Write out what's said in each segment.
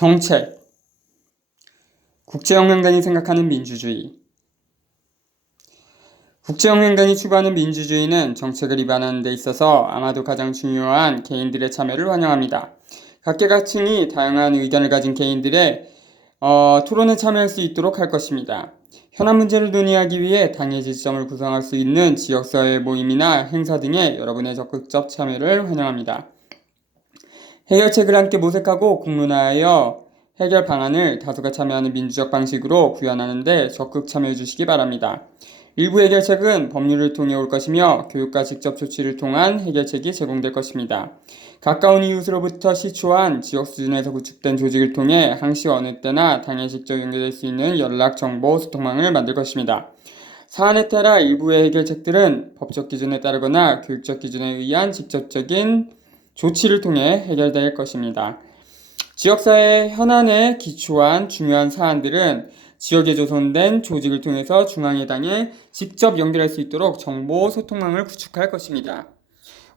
정책, 국제혁명당이 생각하는 민주주의. 국제혁명당이 추구하는 민주주의는 정책을 입안하는 데 있어서 아마도 가장 중요한 개인들의 참여를 환영합니다. 각계각층이 다양한 의견을 가진 개인들의 토론에 참여할 수 있도록 할 것입니다. 현안 문제를 논의하기 위해 당의 지점을 구성할 수 있는 지역사회 모임이나 행사 등의 여러분의 적극적 참여를 환영합니다. 해결책을 함께 모색하고 공론화하여 해결 방안을 다수가 참여하는 민주적 방식으로 구현하는 데 적극 참여해 주시기 바랍니다. 일부 해결책은 법률을 통해 올 것이며 교육과 직접 조치를 통한 해결책이 제공될 것입니다. 가까운 이웃으로부터 시초한 지역 수준에서 구축된 조직을 통해 항시 어느 때나 당에 직접 연결될 수 있는 연락, 정보, 소통망을 만들 것입니다. 사안에 따라 일부의 해결책들은 법적 기준에 따르거나 교육적 기준에 의한 직접적인 조치를 통해 해결될 것입니다. 지역사회 현안에 기초한 중요한 사안들은 지역에 조성된 조직을 통해서 중앙의 당에 직접 연결할 수 있도록 정보 소통망을 구축할 것입니다.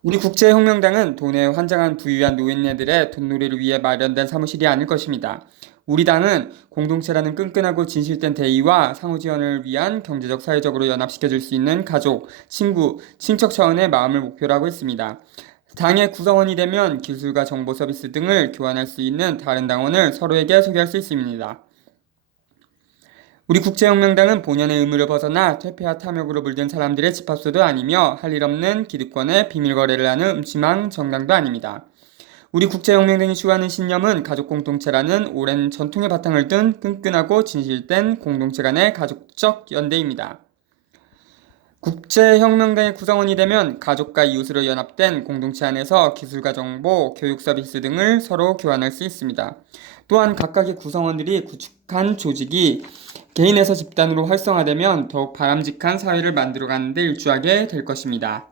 우리 국제혁명당은 돈에 환장한 부유한 노인네들의 돈놀이를 위해 마련된 사무실이 아닐 것입니다. 우리 당은 공동체라는 끈끈하고 진실된 대의와 상호지원을 위한 경제적, 사회적으로 연합시켜줄 수 있는 가족, 친구, 친척 차원의 마음을 목표로 하고 있습니다. 당의 구성원이 되면 기술과 정보 서비스 등을 교환할 수 있는 다른 당원을 서로에게 소개할 수 있습니다. 우리 국제혁명당은 본연의 의무를 벗어나 퇴폐와 탐욕으로 물든 사람들의 집합소도 아니며 할 일 없는 기득권의 비밀거래를 하는 음침한 정당도 아닙니다. 우리 국제혁명당이 추구하는 신념은 가족공동체라는 오랜 전통의 바탕을 둔 끈끈하고 진실된 공동체 간의 가족적 연대입니다. 국제혁명당의 구성원이 되면 가족과 이웃으로 연합된 공동체 안에서 기술과 정보, 교육 서비스 등을 서로 교환할 수 있습니다. 또한 각각의 구성원들이 구축한 조직이 개인에서 집단으로 활성화되면 더욱 바람직한 사회를 만들어가는 데 일조하게 될 것입니다.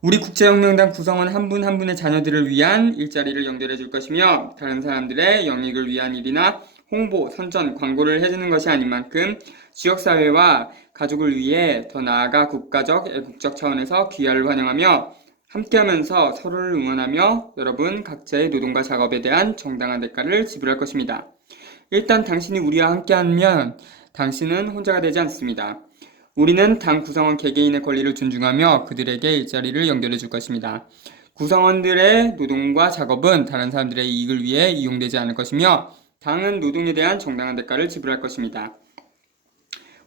우리 국제혁명당 구성원 한 분 한 분의 자녀들을 위한 일자리를 연결해 줄 것이며 다른 사람들의 영익을 위한 일이나 홍보, 선전, 광고를 해주는 것이 아닌 만큼 지역사회와 가족을 위해 더 나아가 국가적, 애국적 차원에서 귀화를 환영하며 함께하면서 서로를 응원하며 여러분 각자의 노동과 작업에 대한 정당한 대가를 지불할 것입니다. 일단 당신이 우리와 함께하면 당신은 혼자가 되지 않습니다. 우리는 당 구성원 개개인의 권리를 존중하며 그들에게 일자리를 연결해 줄 것입니다. 구성원들의 노동과 작업은 다른 사람들의 이익을 위해 이용되지 않을 것이며 당은 노동에 대한 정당한 대가를 지불할 것입니다.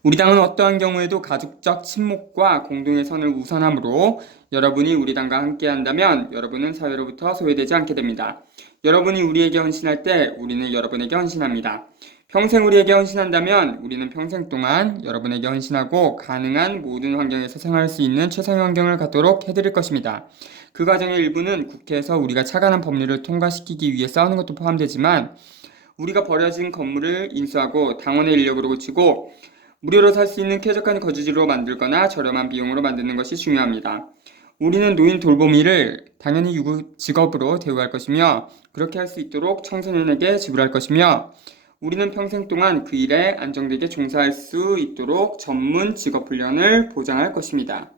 우리 당은 어떠한 경우에도 가족적 친목과 공동의 선을 우선하므로 여러분이 우리 당과 함께한다면 여러분은 사회로부터 소외되지 않게 됩니다. 여러분이 우리에게 헌신할 때 우리는 여러분에게 헌신합니다. 평생 우리에게 헌신한다면 우리는 평생 동안 여러분에게 헌신하고 가능한 모든 환경에서 생활할 수 있는 최상의 환경을 갖도록 해드릴 것입니다. 그 과정의 일부는 국회에서 우리가 차관한 법률을 통과시키기 위해 싸우는 것도 포함되지만 우리가 버려진 건물을 인수하고 당원의 인력으로 고치고 무료로 살 수 있는 쾌적한 거주지로 만들거나 저렴한 비용으로 만드는 것이 중요합니다. 우리는 노인 돌보미를 당연히 직업으로 대우할 것이며 그렇게 할 수 있도록 청소년에게 지불할 것이며 우리는 평생 동안 그 일에 안정되게 종사할 수 있도록 전문 직업 훈련을 보장할 것입니다.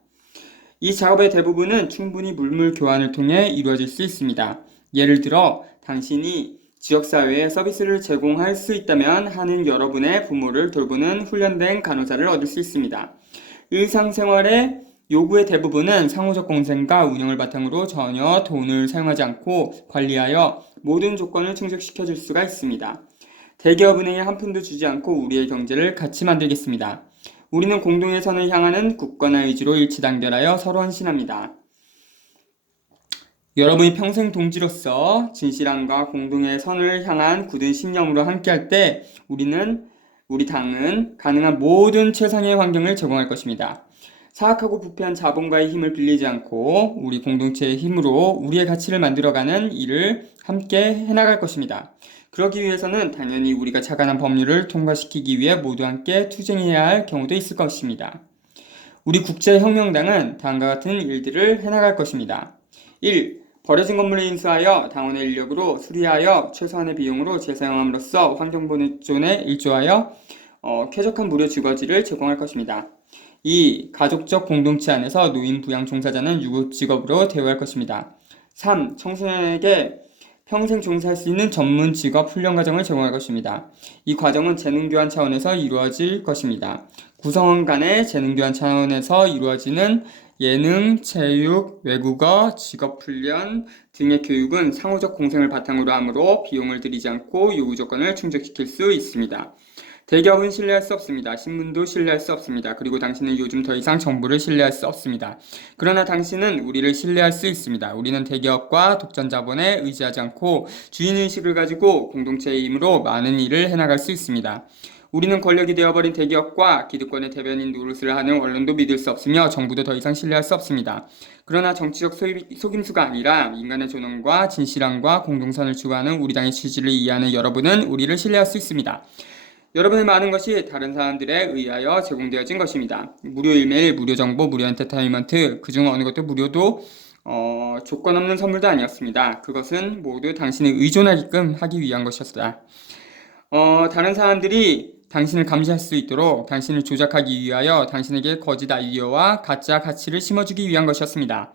이 작업의 대부분은 충분히 물물 교환을 통해 이루어질 수 있습니다. 예를 들어 당신이 지역사회에 서비스를 제공할 수 있다면 하는 여러분의 부모를 돌보는 훈련된 간호사를 얻을 수 있습니다. 일상생활의 요구의 대부분은 상호적 공생과 운영을 바탕으로 전혀 돈을 사용하지 않고 관리하여 모든 조건을 충족시켜 줄 수가 있습니다. 대기업은행에 한 푼도 주지 않고 우리의 경제를 같이 만들겠습니다. 우리는 공동의 선을 향하는 굳건한 의지로 일치단결하여 서로 헌신합니다. 여러분이 평생 동지로서 진실함과 공동의 선을 향한 굳은 신념으로 함께할 때 우리 당은 가능한 모든 최상의 환경을 제공할 것입니다. 사악하고 부패한 자본가의 힘을 빌리지 않고 우리 공동체의 힘으로 우리의 가치를 만들어가는 일을 함께 해나갈 것입니다. 그러기 위해서는 당연히 우리가 차관한 법률을 통과시키기 위해 모두 함께 투쟁해야 할 경우도 있을 것입니다. 우리 국제혁명당은 다음과 같은 일들을 해나갈 것입니다. 1. 버려진 건물을 인수하여 당원의 인력으로 수리하여 최소한의 비용으로 재사용함으로써 환경보존에 일조하여 쾌적한 무료 주거지를 제공할 것입니다. 2. 가족적 공동체 안에서 노인 부양 종사자는 유급 직업으로 대우할 것입니다. 3. 청소년에게 평생 종사할 수 있는 전문 직업 훈련 과정을 제공할 것입니다. 이 과정은 재능 교환 차원에서 이루어질 것입니다. 구성원 간의 재능 교환 차원에서 이루어지는 예능, 체육, 외국어, 직업 훈련 등의 교육은 상호적 공생을 바탕으로 하므로 비용을 들이지 않고 요구 조건을 충족시킬 수 있습니다. 대기업은 신뢰할 수 없습니다. 신문도 신뢰할 수 없습니다. 그리고 당신은 요즘 더 이상 정부를 신뢰할 수 없습니다. 그러나 당신은 우리를 신뢰할 수 있습니다. 우리는 대기업과 독점자본에 의지하지 않고 주인의식을 가지고 공동체의 힘으로 많은 일을 해나갈 수 있습니다. 우리는 권력이 되어버린 대기업과 기득권의 대변인 노릇을 하는 언론도 믿을 수 없으며 정부도 더 이상 신뢰할 수 없습니다. 그러나 정치적 속임수가 아니라 인간의 존엄과 진실함과 공동선을 추구하는 우리 당의 취지를 이해하는 여러분은 우리를 신뢰할 수 있습니다. 여러분의 많은 것이 다른 사람들에 의하여 제공되어진 것입니다. 무료 이메일, 무료 정보, 무료 엔터테인먼트, 그중 어느 것도 무료도 조건 없는 선물도 아니었습니다. 그것은 모두 당신이 의존하게끔 하기 위한 것이었다. 다른 사람들이 당신을 감시할 수 있도록 당신을 조작하기 위하여 당신에게 거짓 아이디어와 가짜 가치를 심어주기 위한 것이었습니다.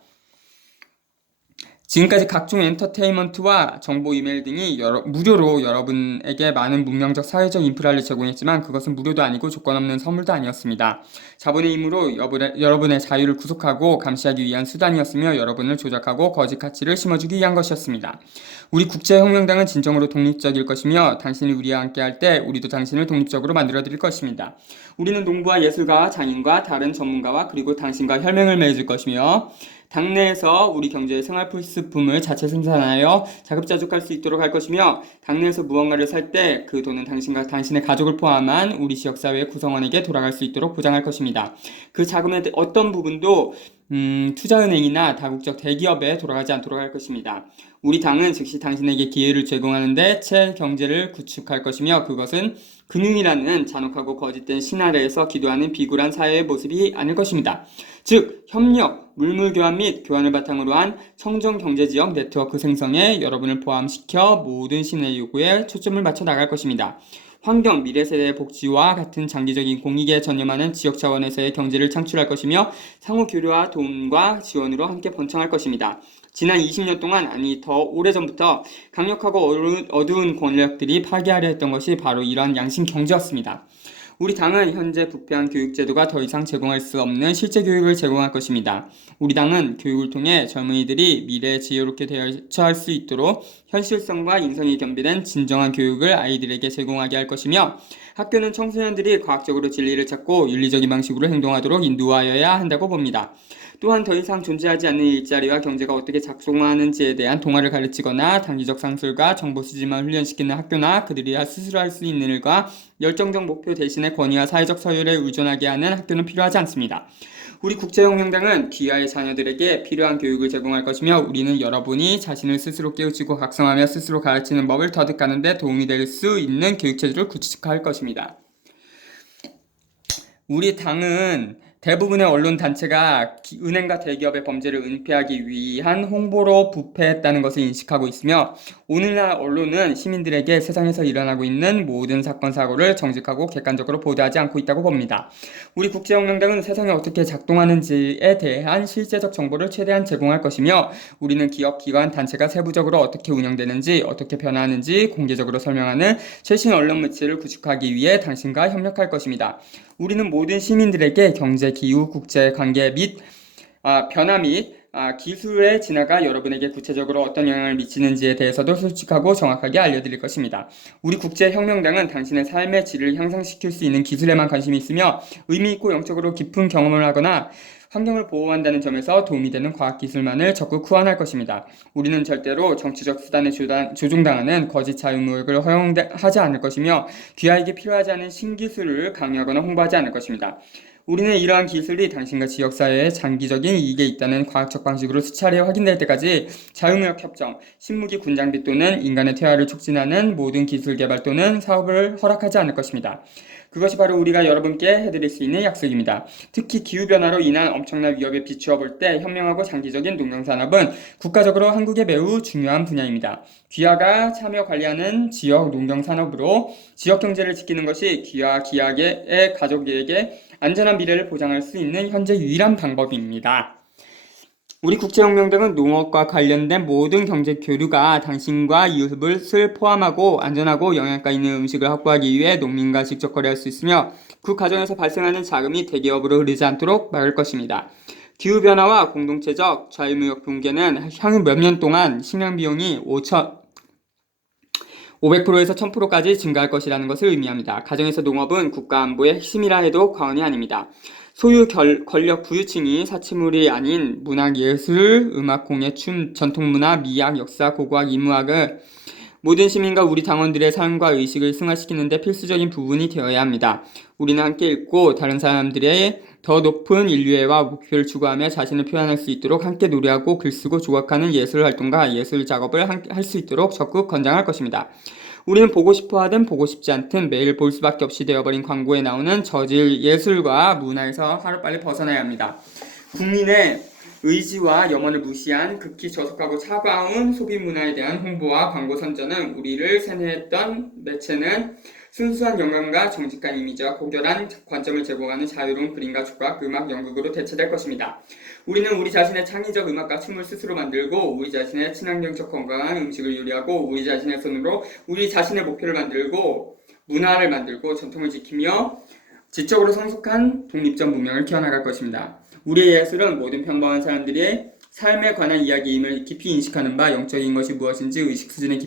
지금까지 각종 엔터테인먼트와 정보 이메일 등이 무료로 여러분에게 많은 문명적 사회적 인프라를 제공했지만 그것은 무료도 아니고 조건 없는 선물도 아니었습니다. 자본의 힘으로 여러분의 자유를 구속하고 감시하기 위한 수단이었으며 여러분을 조작하고 거짓 가치를 심어주기 위한 것이었습니다. 우리 국제혁명당은 진정으로 독립적일 것이며 당신이 우리와 함께할 때 우리도 당신을 독립적으로 만들어드릴 것입니다. 우리는 농부와 예술가와 장인과 다른 전문가와 그리고 당신과 혈맹을 맺을 것이며 당내에서 우리 경제의 생활 필수품을 자체 생산하여 자급자족할 수 있도록 할 것이며 당내에서 무언가를 살 때 그 돈은 당신과 당신의 가족을 포함한 우리 지역사회의 구성원에게 돌아갈 수 있도록 보장할 것입니다. 그 자금의 어떤 부분도 투자은행이나 다국적 대기업에 돌아가지 않도록 할 것입니다. 우리 당은 즉시 당신에게 기회를 제공하는데 체 경제를 구축할 것이며 그것은 금융이라는 잔혹하고 거짓된 신 아래에서 기도하는 비굴한 사회의 모습이 아닐 것입니다. 즉 협력, 물물교환 및 교환을 바탕으로 한 청정경제지역 네트워크 생성에 여러분을 포함시켜 모든 신의 요구에 초점을 맞춰 나갈 것입니다. 환경, 미래세대의 복지와 같은 장기적인 공익에 전념하는 지역 차원에서의 경제를 창출할 것이며 상호 교류와 도움과 지원으로 함께 번창할 것입니다. 지난 20년 동안 아니 더 오래전부터 강력하고 어두운 권력들이 파괴하려 했던 것이 바로 이러한 양심 경제였습니다. 우리 당은 현재 부패한 교육제도가 더 이상 제공할 수 없는 실제 교육을 제공할 것입니다. 우리 당은 교육을 통해 젊은이들이 미래에 지혜롭게 대처할 수 있도록 현실성과 인성이 겸비된 진정한 교육을 아이들에게 제공하게 할 것이며 학교는 청소년들이 과학적으로 진리를 찾고 윤리적인 방식으로 행동하도록 인도하여야 한다고 봅니다. 또한 더 이상 존재하지 않는 일자리와 경제가 어떻게 작동하는지에 대한 동화를 가르치거나 단기적 상술과 정보 수집만 훈련시키는 학교나 그들이 스스로 할 수 있는 일과 열정적 목표 대신에 권위와 사회적 서열에 의존하게 하는 학교는 필요하지 않습니다. 우리 국제혁명당은 귀하의 자녀들에게 필요한 교육을 제공할 것이며 우리는 여러분이 자신을 스스로 깨우치고 각성하며 스스로 가르치는 법을 터득하는 데 도움이 될 수 있는 교육체제를 구축할 것입니다. 우리 당은 대부분의 언론 단체가 은행과 대기업의 범죄를 은폐하기 위한 홍보로 부패했다는 것을 인식하고 있으며 오늘날 언론은 시민들에게 세상에서 일어나고 있는 모든 사건 사고를 정직하고 객관적으로 보도하지 않고 있다고 봅니다. 우리 국제혁명당은 세상이 어떻게 작동하는지에 대한 실제적 정보를 최대한 제공할 것이며 우리는 기업, 기관, 단체가 세부적으로 어떻게 운영되는지 어떻게 변화하는지 공개적으로 설명하는 최신 언론 매체를 구축하기 위해 당신과 협력할 것입니다. 우리는 모든 시민들에게 경제, 기후, 국제 관계 및 변화 및 기술에 지나가 여러분에게 구체적으로 어떤 영향을 미치는지에 대해서도 솔직하고 정확하게 알려드릴 것입니다. 우리 국제혁명당은 당신의 삶의 질을 향상시킬 수 있는 기술에만 관심이 있으며 의미있고 영적으로 깊은 경험을 하거나 환경을 보호한다는 점에서 도움이 되는 과학기술만을 적극 후원할 것입니다. 우리는 절대로 정치적 수단에 조종당하는 거짓 자유무역을 허용하지 않을 것이며 귀하에게 필요하지 않은 신기술을 강요하거나 홍보하지 않을 것입니다. 우리는 이러한 기술이 당신과 지역사회에 장기적인 이익에 있다는 과학적 방식으로 수차례 확인될 때까지 자유무역 협정, 신무기 군장비 또는 인간의 퇴화를 촉진하는 모든 기술 개발 또는 사업을 허락하지 않을 것입니다. 그것이 바로 우리가 여러분께 해드릴 수 있는 약속입니다. 특히 기후변화로 인한 엄청난 위협에 비추어 볼 때 현명하고 장기적인 농경산업은 국가적으로 한국에 매우 중요한 분야입니다. 귀하가 참여 관리하는 지역 농경산업으로 지역 경제를 지키는 것이 귀하 기하의 가족에게 안전한 미래를 보장할 수 있는 현재 유일한 방법입니다. 우리 국제혁명당은 농업과 관련된 모든 경제 교류가 당신과 이웃을 포함하고 안전하고 영양가 있는 음식을 확보하기 위해 농민과 직접 거래할 수 있으며 그 과정에서 발생하는 자금이 대기업으로 흐르지 않도록 막을 것입니다. 기후변화와 공동체적 자유무역 붕괴는 향후 몇 년 동안 식량 비용이 500%에서 1000%까지 증가할 것이라는 것을 의미합니다. 가정에서 농업은 국가 안보의 핵심이라 해도 과언이 아닙니다. 소유 권력 부유층이 사치물이 아닌 문학, 예술, 음악, 공예, 춤, 전통문화, 미학, 역사, 고고학, 인문학을 모든 시민과 우리 당원들의 삶과 의식을 승화시키는 데 필수적인 부분이 되어야 합니다. 우리는 함께 읽고 다른 사람들의 더 높은 인류애와 목표를 추구하며 자신을 표현할 수 있도록 함께 노래하고 글쓰고 조각하는 예술 활동과 예술 작업을 할 수 있도록 적극 권장할 것입니다. 우리는 보고 싶어 하든 보고 싶지 않든 매일 볼 수밖에 없이 되어버린 광고에 나오는 저질 예술과 문화에서 하루빨리 벗어나야 합니다. 국민의 의지와 염원을 무시한 극히 저속하고 차가운 소비 문화에 대한 홍보와 광고 선전은 우리를 세뇌했던 매체는 순수한 영감과 정직한 이미지와 고결한 관점을 제공하는 자유로운 그림과 조각, 음악, 연극으로 대체될 것입니다. 우리는 우리 자신의 창의적 음악과 춤을 스스로 만들고 우리 자신의 친환경적 건강한 음식을 요리하고 우리 자신의 손으로 우리 자신의 목표를 만들고 문화를 만들고 전통을 지키며 지적으로 성숙한 독립적 문명을 키워나갈 것입니다. 우리의 예술은 모든 평범한 사람들의 삶에 관한 이야기임을 깊이 인식하는 바 영적인 것이 무엇인지 의식의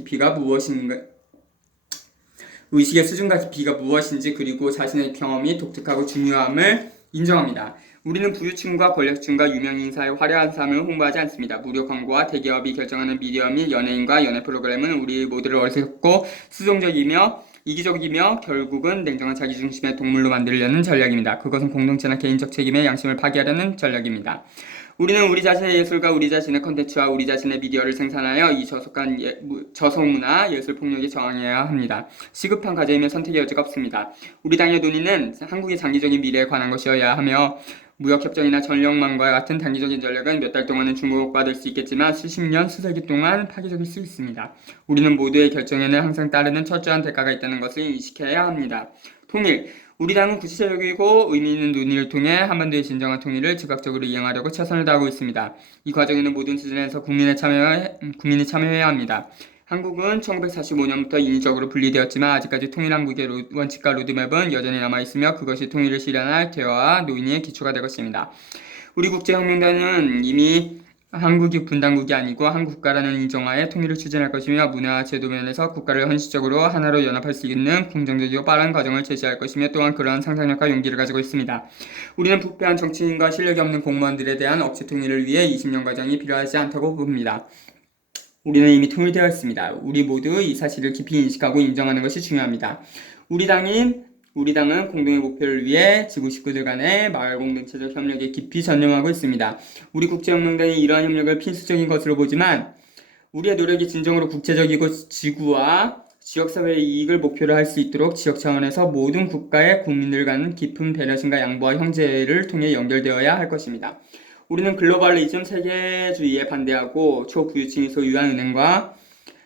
수준과 깊이가 무엇인지 그리고 자신의 경험이 독특하고 중요함을 인정합니다. 우리는 부유층과 권력층과 유명인사의 화려한 삶을 홍보하지 않습니다. 무료 광고와 대기업이 결정하는 미디어 및 연예인과 연예 프로그램은 우리 모두를 어리석고 수동적이며 이기적이며 결국은 냉정한 자기중심의 동물로 만들려는 전략입니다. 그것은 공동체나 개인적 책임의 양심을 파괴하려는 전략입니다. 우리는 우리 자신의 예술과 우리 자신의 콘텐츠와 우리 자신의 미디어를 생산하여 이 저속한 저속문화, 예술폭력에 저항해야 합니다. 시급한 과제이며 선택의 여지가 없습니다. 우리 당의 논의는 한국의 장기적인 미래에 관한 것이어야 하며 무역협정이나 전력망과 같은 단기적인 전략은 몇 달 동안은 주목받을 수 있겠지만 수십 년, 수세기 동안 파괴적일 수 있습니다. 우리는 모두의 결정에는 항상 따르는 철저한 대가가 있다는 것을 인식해야 합니다. 통일. 우리 당은 구체적이고 의미 있는 논의를 통해 한반도의 진정한 통일을 즉각적으로 이행하려고 최선을 다하고 있습니다. 이 과정에는 모든 수준에서 국민이 참여해야 합니다. 한국은 1945년부터 인위적으로 분리되었지만 아직까지 통일한국의 원칙과 로드맵은 여전히 남아있으며 그것이 통일을 실현할 대화와 논의의 기초가 될 것입니다. 우리 국제혁명단은 이미 한국이 분단국이 아니고 한국국가라는 인정하에 통일을 추진할 것이며 문화 제도 면에서 국가를 현실적으로 하나로 연합할 수 있는 긍정적이고 빠른 과정을 제시할 것이며 또한 그러한 상상력과 용기를 가지고 있습니다. 우리는 부패한 정치인과 실력이 없는 공무원들에 대한 억지 통일을 위해 20년 과정이 필요하지 않다고 봅니다. 우리는 이미 통일되어 있습니다. 우리 모두 이 사실을 깊이 인식하고 인정하는 것이 중요합니다. 우리 당은 공동의 목표를 위해 지구 식구들 간의 마을 공동체적 협력에 깊이 전념하고 있습니다. 우리 국제혁명단이 이러한 협력을 필수적인 것으로 보지만 우리의 노력이 진정으로 국제적이고 지구와 지역사회의 이익을 목표로 할 수 있도록 지역 차원에서 모든 국가의 국민들 간 깊은 배려심과 양보와 형제를 통해 연결되어야 할 것입니다. 우리는 글로벌리즘 세계주의에 반대하고 초부유층이 소유한 은행과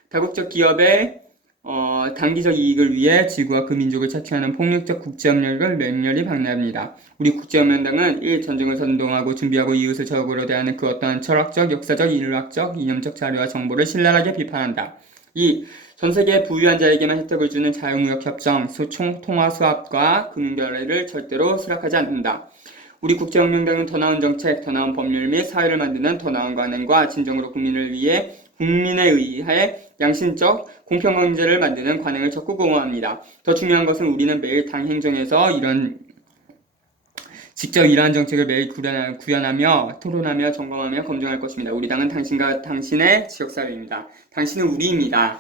다국적 기업의 단기적 이익을 위해 지구와 그 민족을 착취하는 폭력적 국제협력을 맹렬히 반대합니다. 우리 국제혁명당은 1. 전쟁을 선동하고 준비하고 이웃을 적으로 대하는 그 어떠한 철학적, 역사적, 인류학적, 이념적 자료와 정보를 신랄하게 비판한다. 2. 전세계 부유한 자에게만 혜택을 주는 자유무역협정, 통화수합과 금융거래를 절대로 수락하지 않는다. 우리 국제혁명당은 더 나은 정책, 더 나은 법률 및 사회를 만드는 더 나은 관행과 진정으로 국민에 의해 양심적 공평경제를 만드는 관행을 적극 옹호합니다. 더 중요한 것은 우리는 매일 당 행정에서 직접 이러한 정책을 매일 구현하며 토론하며 점검하며 검증할 것입니다. 우리 당은 당신과 당신의 지역사회입니다. 당신은 우리입니다.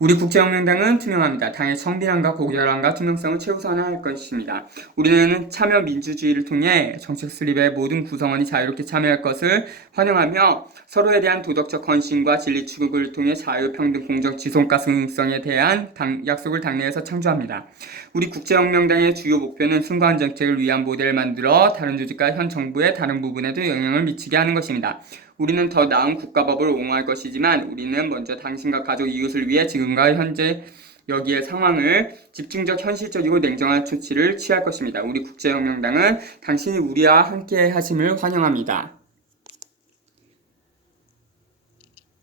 우리 국제혁명당은 투명합니다. 당의 청빈함과 고결함과 투명성을 최우선할 것입니다. 우리는 참여 민주주의를 통해 정책 수립의 모든 구성원이 자유롭게 참여할 것을 환영하며 서로에 대한 도덕적 헌신과 진리 추구를 통해 자유, 평등, 공정, 지속 가능성에 대한 약속을 당내에서 창조합니다. 우리 국제혁명당의 주요 목표는 순수한 정책을 위한 모델을 만들어 다른 조직과 현 정부의 다른 부분에도 영향을 미치게 하는 것입니다. 우리는 더 나은 국가법을 옹호할 것이지만 우리는 먼저 당신과 가족, 이웃을 위해 지금과 현재 여기의 상황을 집중적, 현실적이고 냉정한 조치를 취할 것입니다. 우리 국제혁명당은 당신이 우리와 함께 하심을 환영합니다.